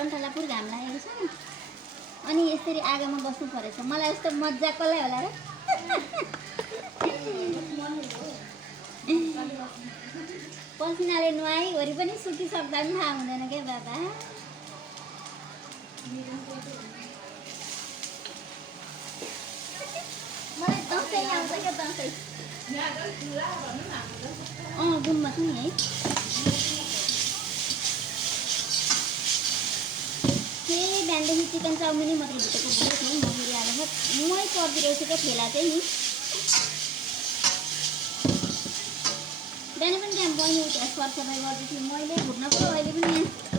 टन्टला पुर घाम लागेको छ नि अनि यसरी आगोमा बस्नु परेछ मलाई यस्तो मजा कसलाई होला र पसिनाले नुहाई वरि पनि सुकिसक्दा पनि थाहा हुँदैन क्या बाबा मलाई दसैँ आउँछ क्या दसैँ गुम्बस नि है बिहानदेखि चिकन चाउमिनै मात्रै भिटेको भुलेको थिएँ म फेरि आज मै पर्दिरहेछु क्या ठेला चाहिँ नि बिहान पनि त्यहाँ बहिनी उता सरसफाइ गर्दै थिएँ मैले घुट्न पो अहिले पनि